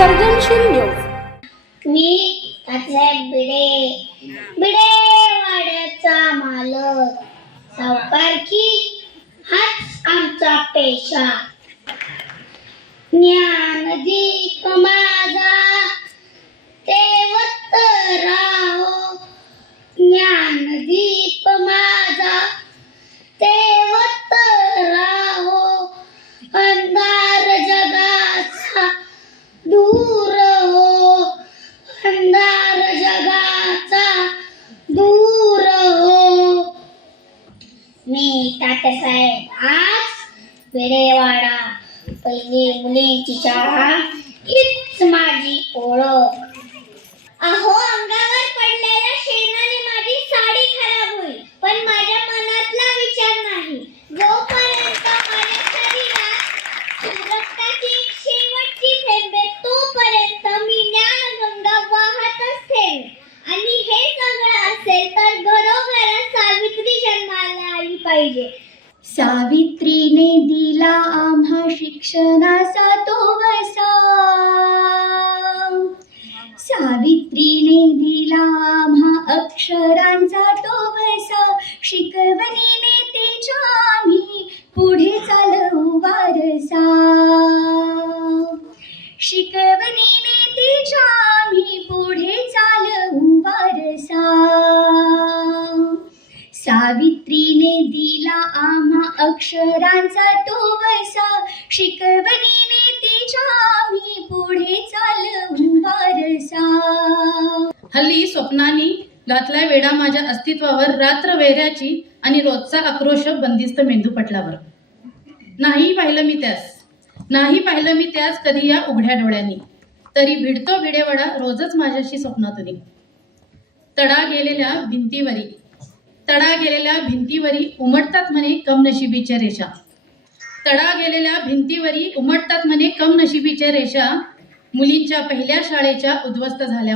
सर्जनशील न्यूज. मी बिडे वाड्याचा मालक. सावकारकी हाच आमचा पेशा. ज्ञानदीप माझा तेवत राहो. ज्ञानदीप माझा तेवत राहो. अंधार जगाचा दूर हो. अंधार जगाचा दूर हो. मी तात्यासाहेब आज विडेवाडा. पहिली मुलींची शाळा हीच माझी ओळख. अहो, अंगावर पडलेल्या शेणाने माझी साडी खराब होईल, पण माझ्या मनातला विचार नाही. जोपर्यंत माझ्या शरीरात रक्ताची शेवटची थेंब आहे, तोपर्यंत मी ज्ञानगंगा वाहतच ठेवेन. आणि हे सगळं असेल तर घरोघरात सावित्री जन्माला आली पाहिजे. सावित्रीने दिला आम्हा शिक्षणाचा तो वसा. सावित्रीने दिला आम्हा अक्षरांचा तो वसा. शिकवणीने तिच्या आम्ही पुढे चालवू वारसा. शिकवणीने तिच्या आम्ही पुढे चालवू वारसा. सावित्रीने दिला आम्हा अक्षरांचा तो वसा. शिकवणीने तिच्या आम्ही पुढे चालवू वारसा. हल्ली स्वप्नांनी घातलाय वेडा माझ्या अस्तित्वावर. रात्र वेऱ्याची आणि रोजचा आक्रोश बंदिस्त मेंदूपटलावर. नाही पाहिलं मी त्यास कधी या उघड्या डोळ्यांनी. तरी भिडतो भिडेवाडा रोजच माझ्याशी स्वप्नातून. तडा गेलेल्या भिंतीवरी उमटतात म्हणे कमनशिबीच्या रेषा. तडा गेलेल्या भिंतीवरी उमटतात म्हणे कमनशिबीच्या रेषा. मुलींच्या पहिल्या शाळेच्या उद्ध्वस्त झाल्या.